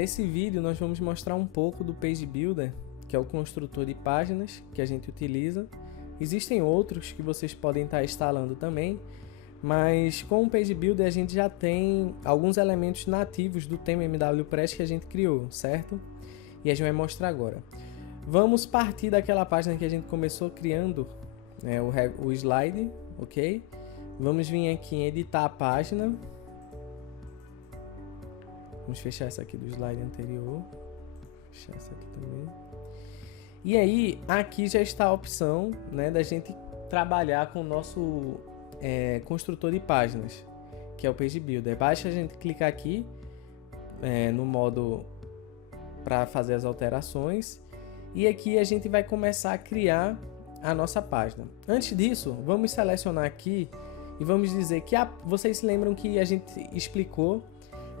nesse vídeo nós vamos mostrar um pouco do Page Builder, que é o construtor de páginas que a gente utiliza. Existem outros que vocês podem estar instalando também, mas com o Page Builder a gente já tem alguns elementos nativos do tema MWPress que a gente criou, certo? E a gente vai mostrar agora. Vamos partir daquela página que a gente começou criando, o slide, ok? Vamos vir aqui em editar a página. Vamos fechar essa aqui do slide anterior. Fechar essa aqui também. E aí, aqui já está a opção, né, da gente trabalhar com o nosso construtor de páginas, que é o Page Builder. Basta a gente clicar aqui no modo para fazer as alterações. E aqui a gente vai começar a criar a nossa página. Antes disso, vamos selecionar aqui e vamos dizer que vocês se lembram que a gente explicou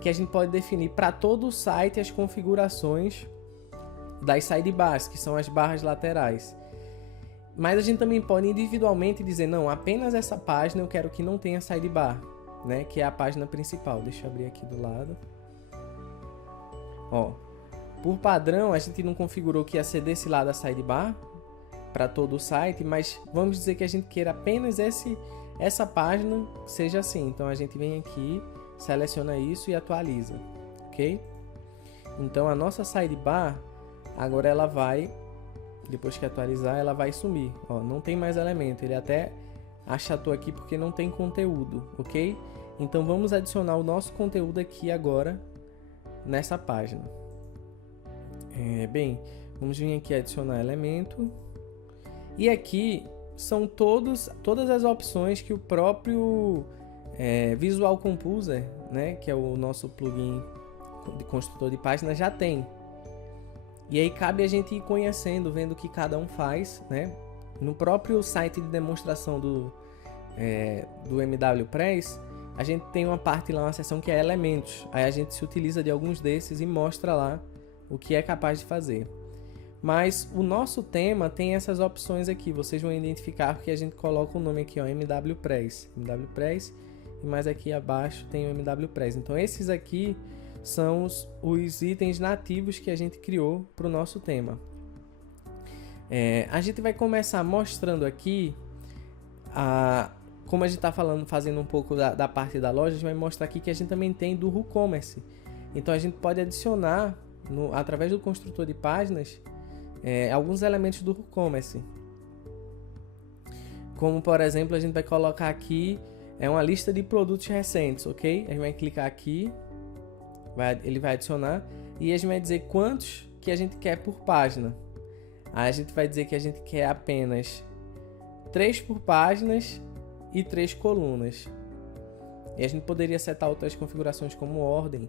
que a gente pode definir para todo o site as configurações das sidebars, que são as barras laterais. Mas a gente também pode individualmente dizer, não, apenas essa página eu quero que não tenha sidebar, né, que é a página principal. Deixa eu abrir aqui do lado. Ó, por padrão, a gente não configurou que ia ser desse lado a sidebar para todo o site, mas vamos dizer que a gente queira apenas essa página seja assim. Então a gente vem aqui, seleciona isso e atualiza, ok? Então a nossa sidebar agora ela vai, depois que atualizar, ela vai sumir. Ó, não tem mais elemento, ele até achatou aqui porque não tem conteúdo, ok? Então vamos adicionar o nosso conteúdo aqui agora nessa página. Bem, vamos vir aqui adicionar elemento. E aqui são todas as opções que o próprio Visual Composer, né, que é o nosso plugin de construtor de página, já tem. E aí cabe a gente ir conhecendo, vendo o que cada um faz, né? No próprio site de demonstração do MWPress, a gente tem uma parte lá, uma seção que é elementos. Aí a gente se utiliza de alguns desses e mostra lá o que é capaz de fazer. Mas o nosso tema tem essas opções aqui, vocês vão identificar porque a gente coloca o nome aqui, ó, MWPress, e mais aqui abaixo tem o MWPress. Então esses aqui são os itens nativos que a gente criou para o nosso tema. A gente vai começar mostrando aqui, como a gente está fazendo um pouco da parte da loja, a gente vai mostrar aqui que a gente também tem do WooCommerce. Então a gente pode adicionar, através do construtor de páginas, alguns elementos do WooCommerce. Como por exemplo, a gente vai colocar aqui uma lista de produtos recentes, ok? A gente vai clicar aqui, ele vai adicionar e a gente vai dizer quantos que a gente quer por página. Aí a gente vai dizer que a gente quer apenas 3 por páginas e 3 colunas. E a gente poderia setar outras configurações como ordem,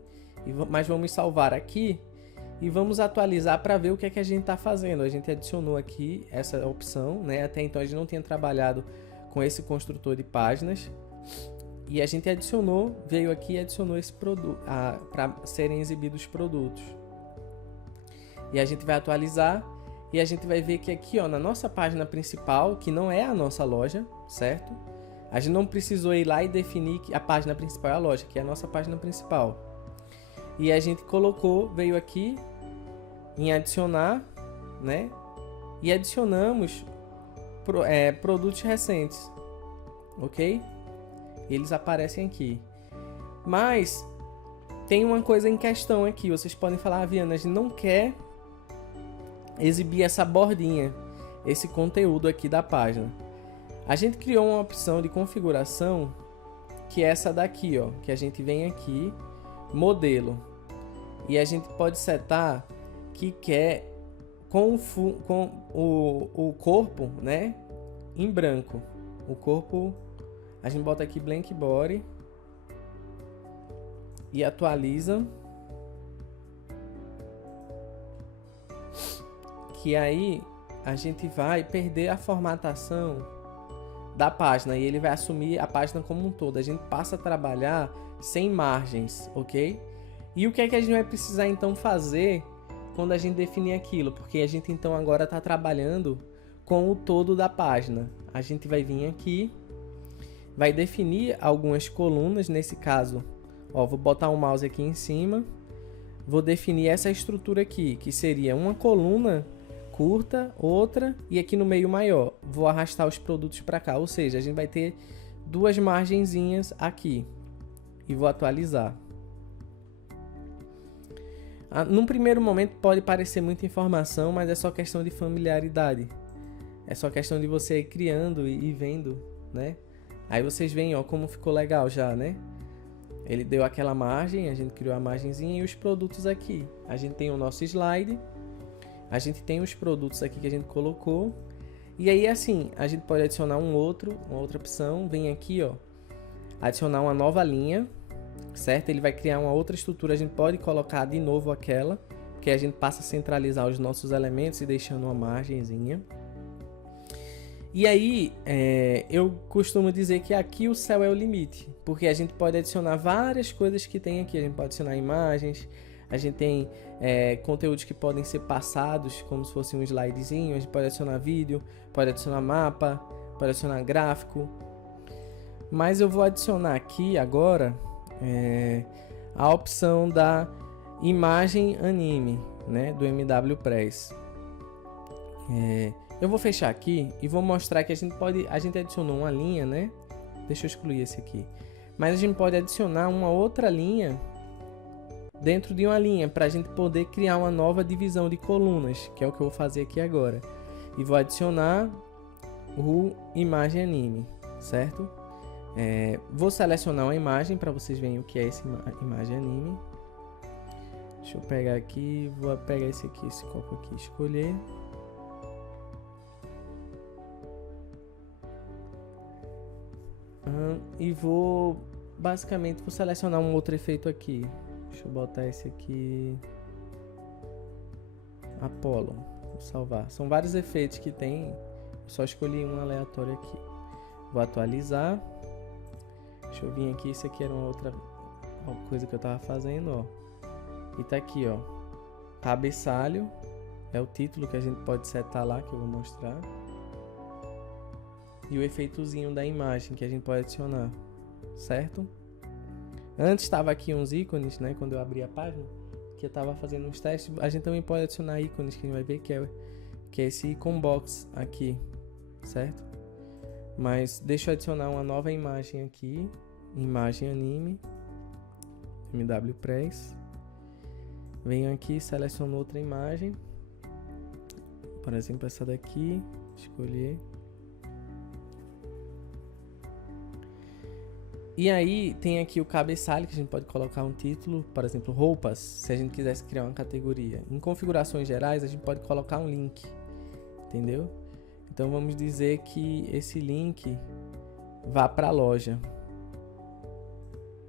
mas vamos salvar aqui e vamos atualizar para ver o que é que a gente está fazendo. A gente adicionou aqui essa opção, né? Até então a gente não tinha trabalhado com esse construtor de páginas. E a gente veio aqui e adicionou esse produto para serem exibidos produtos. E a gente vai atualizar e a gente vai ver que aqui, ó, na nossa página principal, que não é a nossa loja, certo? A gente não precisou ir lá e definir que a página principal é a loja, que é a nossa página principal. E a gente veio aqui em adicionar, né? E adicionamos produtos recentes, ok? Eles aparecem aqui. Mas tem uma coisa em questão aqui. Vocês podem falar, Viana, a gente não quer exibir essa bordinha, esse conteúdo aqui da página. A gente criou uma opção de configuração que é essa daqui, ó, que a gente vem aqui, modelo, e a gente pode setar que quer com o corpo, né, em branco. O corpo a gente bota aqui blank body e atualiza, que aí a gente vai perder a formatação da página e ele vai assumir a página como um todo. A gente passa a trabalhar sem margens, ok? E o que é que a gente vai precisar então fazer quando a gente definir aquilo? Porque a gente então agora está trabalhando com o todo da página. A gente vai vir aqui, vai definir algumas colunas, nesse caso, ó, vou botar o mouse aqui em cima, vou definir essa estrutura aqui, que seria uma coluna curta, outra e aqui no meio maior. Vou arrastar os produtos para cá, ou seja, a gente vai ter duas margenzinhas aqui. E vou atualizar. Num primeiro momento pode parecer muita informação, mas é só questão de familiaridade. É só questão de você ir criando e vendo, né? Aí vocês veem, ó, como ficou legal já, né? Ele deu aquela margem, a gente criou a margenzinha e os produtos aqui. A gente tem o nosso slide, a gente tem os produtos aqui que a gente colocou. E aí, assim, a gente pode adicionar uma outra opção. Vem aqui, ó, adicionar uma nova linha, certo? Ele vai criar uma outra estrutura, a gente pode colocar de novo aquela, porque a gente passa a centralizar os nossos elementos e deixando uma margenzinha. E aí, eu costumo dizer que aqui o céu é o limite, porque a gente pode adicionar várias coisas que tem aqui. A gente pode adicionar imagens, a gente tem conteúdos que podem ser passados como se fosse um slidezinho, a gente pode adicionar vídeo, pode adicionar mapa, pode adicionar gráfico. Mas eu vou adicionar aqui agora a opção da imagem anime, né, do MWPress. Eu vou fechar aqui e vou mostrar que a gente adicionou uma linha, né? Deixa eu excluir esse aqui. Mas a gente pode adicionar uma outra linha dentro de uma linha para a gente poder criar uma nova divisão de colunas, que é o que eu vou fazer aqui agora. E vou adicionar o imagem anime, certo? Vou selecionar uma imagem para vocês verem o que é essa imagem anime. Deixa eu pegar aqui, vou pegar esse copo aqui, escolher. E basicamente vou selecionar um outro efeito aqui. Deixa eu botar esse aqui, Apollo, vou salvar. São vários efeitos que tem, eu só escolhi um aleatório aqui. Vou atualizar. Deixa eu vir aqui, isso aqui era uma coisa que eu tava fazendo, ó. E tá aqui, ó, cabeçalho, é o título que a gente pode setar lá, que eu vou mostrar. E o efeitozinho da imagem que a gente pode adicionar, certo? Antes estava aqui uns ícones, né? Quando eu abri a página, que eu estava fazendo uns testes, a gente também pode adicionar ícones, que a gente vai ver que é esse icon box aqui, certo? Mas deixa eu adicionar uma nova imagem aqui, imagem anime, MWPress. Venho aqui, seleciono outra imagem, por exemplo essa daqui, escolher. E aí tem aqui o cabeçalho, que a gente pode colocar um título, por exemplo, roupas, se a gente quisesse criar uma categoria. Em configurações gerais, a gente pode colocar um link, entendeu? Então vamos dizer que esse link vá para a loja.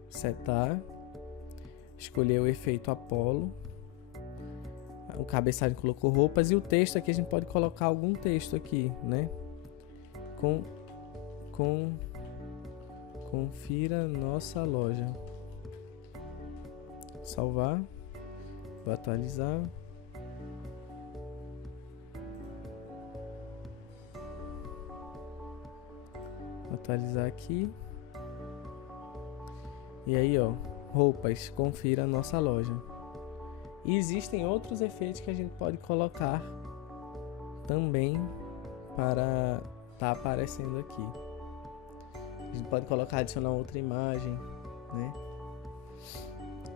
Setar, escolher o efeito Apollo. O cabeçalho colocou roupas e o texto aqui a gente pode colocar algum texto aqui, né? Confira nossa loja. Salvar. Vou atualizar. Vou atualizar aqui. E aí, ó, roupas, confira nossa loja. E existem outros efeitos que a gente pode colocar também para estar aparecendo aqui. A gente pode colocar, adicionar outra imagem, né?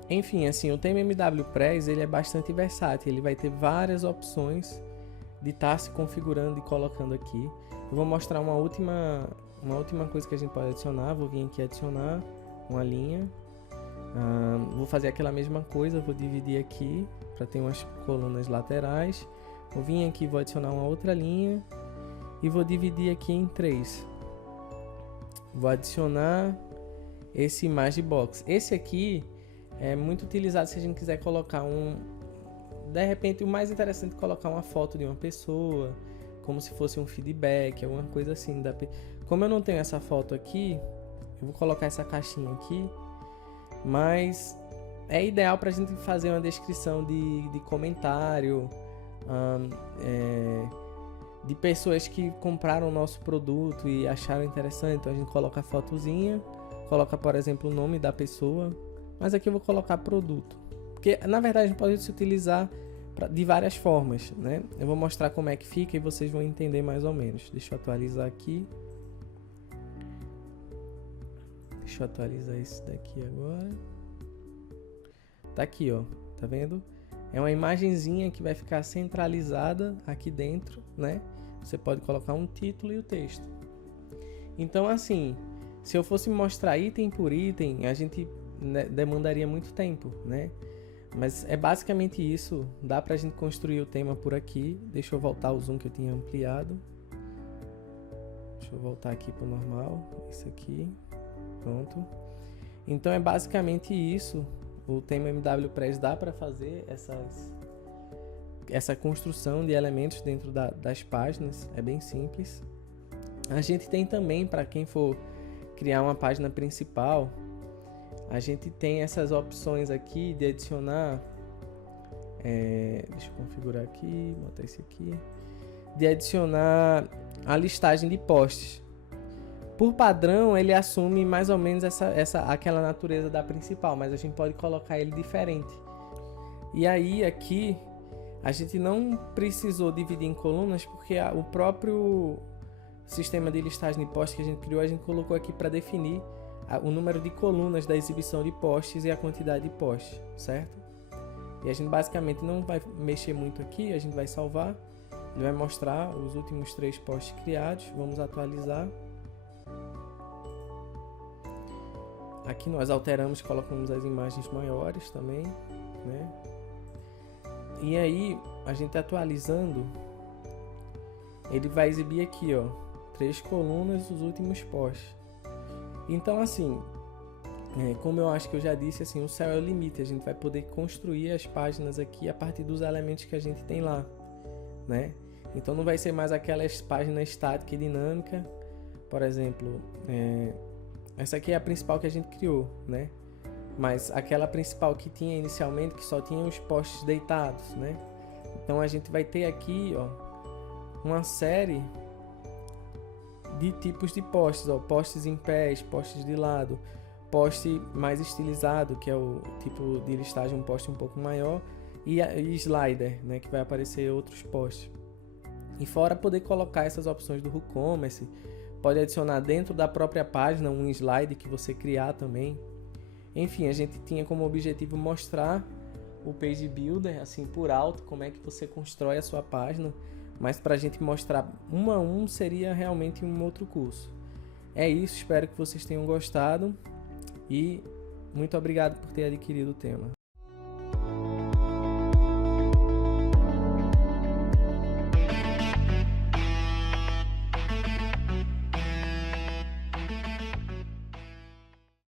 Enfim, assim, o tema MWPress, ele é bastante versátil. Ele vai ter várias opções de estar se configurando e colocando aqui. Eu vou mostrar uma última coisa que a gente pode adicionar. Vou vir aqui adicionar uma linha. Vou fazer aquela mesma coisa, vou dividir aqui para ter umas colunas laterais. Vou vir aqui, vou adicionar uma outra linha e vou dividir aqui em 3. Vou adicionar esse image box. Esse aqui é muito utilizado se a gente quiser colocar de repente o mais interessante é colocar uma foto de uma pessoa, como se fosse um feedback, alguma coisa assim. Como eu não tenho essa foto aqui, eu vou colocar essa caixinha aqui, mas é ideal para a gente fazer uma descrição de comentário, de pessoas que compraram o nosso produto e acharam interessante. Então a gente coloca a fotozinha, coloca, por exemplo, o nome da pessoa, mas aqui eu vou colocar produto, Porque, na verdade, a gente pode se utilizar de várias formas, né? Eu vou mostrar como é que fica e vocês vão entender mais ou menos. Deixa eu atualizar aqui. Deixa eu atualizar esse daqui agora. Tá aqui, ó. Tá vendo? É uma imagenzinha que vai ficar centralizada aqui dentro, né? Você pode colocar um título e o texto. Então, assim, se eu fosse mostrar item por item, a gente, né, demandaria muito tempo, né? Mas é basicamente isso. Dá pra gente construir o tema por aqui. Deixa eu voltar o zoom que eu tinha ampliado. Deixa eu voltar aqui pro normal. Isso aqui. Pronto. Então é basicamente isso. O tema MWPress dá para fazer essa construção de elementos dentro das páginas. É bem simples. A gente tem também, para quem for criar uma página principal, a gente tem essas opções aqui de adicionar. Deixa eu configurar aqui, botar esse aqui. De adicionar a listagem de posts. Por padrão, ele assume mais ou menos aquela natureza da principal, mas a gente pode colocar ele diferente. E aí, aqui, a gente não precisou dividir em colunas, porque o próprio sistema de listagem de posts que a gente criou, a gente colocou aqui para definir o número de colunas da exibição de posts e a quantidade de posts, certo? E a gente basicamente não vai mexer muito aqui, a gente vai salvar, ele vai mostrar os últimos 3 posts criados, vamos atualizar. Aqui nós alteramos, colocamos as imagens maiores também, né? E aí, a gente atualizando, ele vai exibir aqui, ó, 3 colunas os últimos posts. Então, assim, como eu acho que eu já disse, assim, o céu é o limite. A gente vai poder construir as páginas aqui a partir dos elementos que a gente tem lá, né? Então, não vai ser mais aquelas páginas estática e dinâmica. Por exemplo, essa aqui é a principal que a gente criou, né? Mas aquela principal que tinha inicialmente, que só tinha os posts deitados, né? Então, a gente vai ter aqui, ó, uma série de tipos de posts, ó, posts em pés, posts de lado, post mais estilizado, que é o tipo de listagem, um post um pouco maior, e slider, né, que vai aparecer outros posts. E fora poder colocar essas opções do WooCommerce, pode adicionar dentro da própria página um slide que você criar também. Enfim, a gente tinha como objetivo mostrar o Page Builder, assim, por alto, como é que você constrói a sua página, mas para a gente mostrar um a um seria realmente um outro curso. É isso, espero que vocês tenham gostado e muito obrigado por ter adquirido o tema.